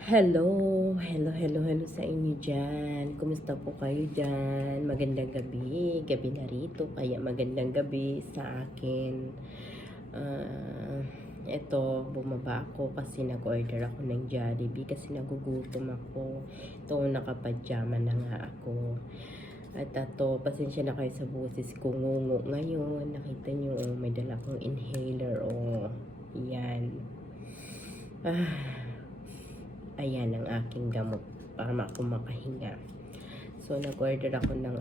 Hello sa inyo dyan. Kumusta po kayo dyan? Magandang gabi. Gabi na rito, kaya magandang gabi sa akin. Eto, bumaba ako kasi nag-order ako ng Jollibee kasi nagugutom ako. Ito, nakapadyama na nga ako. At ito, pasensya na kayo sa boses ko, ngungo ngayon. Nakita nyo, may dala kong inhaler. Yan. Ayan ang aking gamot para ako makahinga. So, nag-order ako ng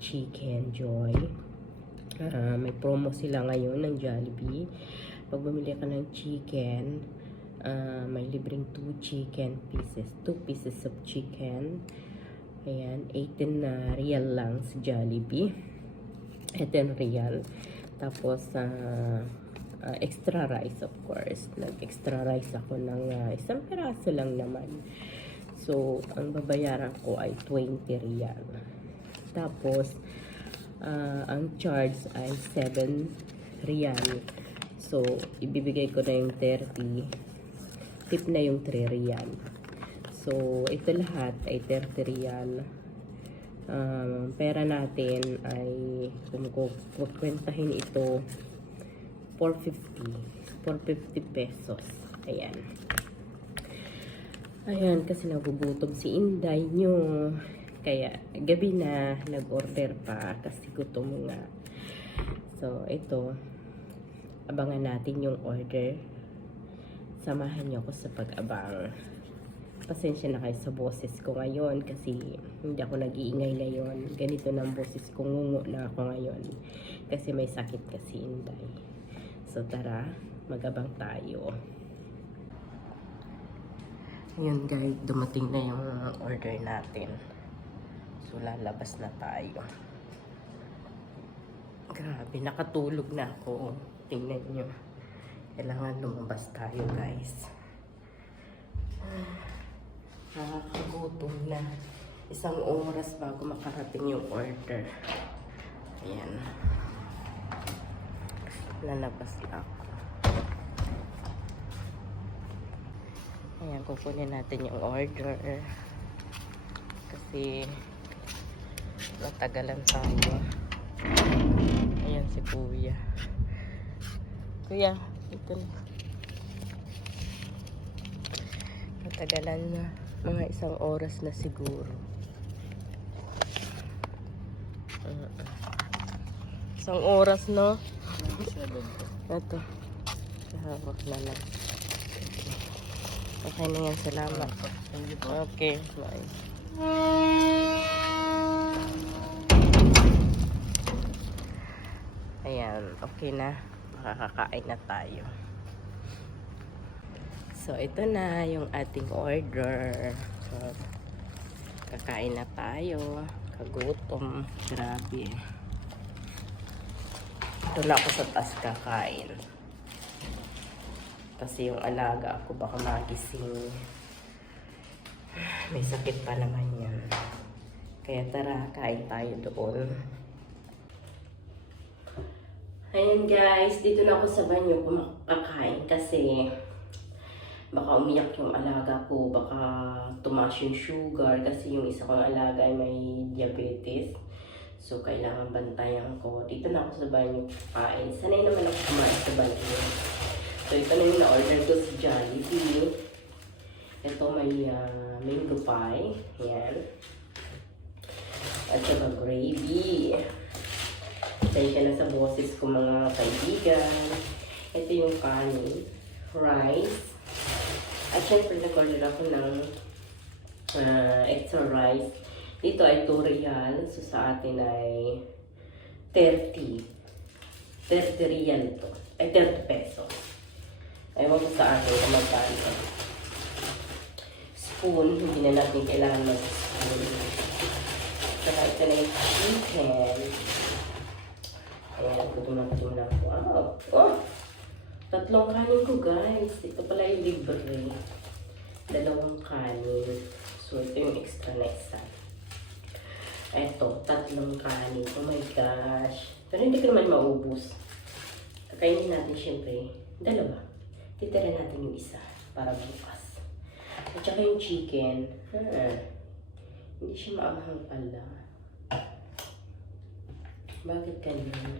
Chicken Joy. May promo sila ngayon ng Jollibee. Pag bumili ka ng chicken, may libreng 2 chicken pieces. 2 pieces of chicken. Ayan, 18 na real lang sa Jollibee. 18 real. Tapos, extra rice, of course. Nag-extra rice ako ng isang piraso lang naman. So, ang babayaran ko ay 20 real. Tapos, ang charge ay 7 real. So, ibibigay ko na yung 30. Tip na yung 3 real. So, ito lahat ay 30 real. Pera natin ay, kung kukwentahin ito, 450 pesos. Ayan. Ayan, kasi nagugutom si Inday nyo. Kaya, gabi na, nag-order pa kasi gutom nga. So, ito, abangan natin yung order. Samahan nyo ako sa pag-abang. Pasensya na kayo sa boses ko ngayon kasi hindi ako nag-iingay ngayon. Ganito ng boses ko, ngungo na ako ngayon. Kasi may sakit kasi Inday. So, tara, mag-abang tayo. Ayun guys, dumating na yung order natin. So, lalabas na tayo. Grabe, nakatulog na ako. Tingnan nyo. Kailangan lumabas tayo guys. Nakakagutom na. 1 oras bago makarating yung order. Ayan. Lalabas ako. Ayan, kukunin natin yung order. Kasi natagalan tayo. Ayan si Kuya. Kuya, ito na. Natagalan na. Mga 1 oras na siguro. 1 oras, no? Ito. Hawak na lang. Okay na yan. Salamat. Okay. Bye. Ayan. Okay na. Makakakain na tayo. So, ito na yung ating order. So, kakain na tayo. Kagutom. Grabe. Ito na ako sa taas kakain. Kasi yung alaga ako baka magising. May sakit pa naman yan. Kaya tara, kain tayo doon. Ayan guys, dito na ako sa banyo kumakain kasi baka umiyak yung alaga ko, baka tumaas yung sugar kasi yung isa kong alaga ay may diabetes. So, kailangan bantayan ko. Dito na ako sa banyo kain. Sanay naman ako kumain sa banyo. So, ito na yung na-order ko sa Jollibee. Ito may mango pie. Ayan. At saka gravy. Pasensya na sa boses ko mga kaibigan. Ito yung kanin. Rice. At syempre nag-order ako ng extra rice. Dito ay 2 real. So sa atin ay 30. 30 real to. Ay 30 pesos. Ewan ko sa atin na magkano. Spoon. Hindi na natin kailangan mag-spoon. Saka ito na yung chicken. Ayan. Gutom na ako. Wow. Oh! 3 kanin ko guys. Ito pala yung libre. 2 kanin. So ito yung extra na isa. Ito, 3 kanin. Oh my gosh. Pero hindi ko naman maubos. Kakainin natin syempre 2. Titira natin yung isa para bukas. At saka yung chicken. Hindi siya maanghang pala. Bakit ganyan?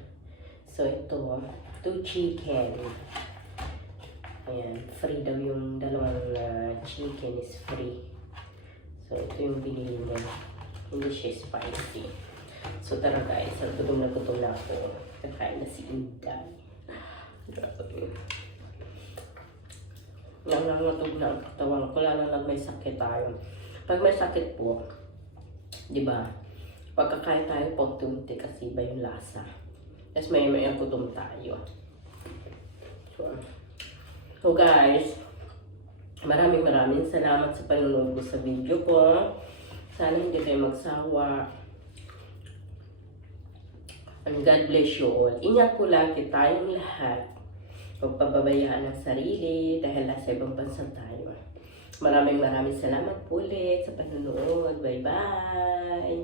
So, ito, 2 chicken. Ayan, free daw yung dalawang chicken is free. So, ito yung binili mo. Hindi siya spicy. So, tara guys, gutom na ako. Kakain na si Inday. Nangangatog na ang katawan ko, lalo na may sakit tayo. Pag may sakit po, di ba? Pagkakain tayo paunti-unti kasi iba yung lasa. Tapos may gutom tayo. So guys, maraming salamat sa panonood ko sa video ko. Sana hindi kayo magsawa. And God bless you all. Ingat po lagi tayong lahat. Huwag pababayaan ang sarili dahil nasa ibang bansa tayo. Maraming salamat po ulit sa panonood. Bye-bye!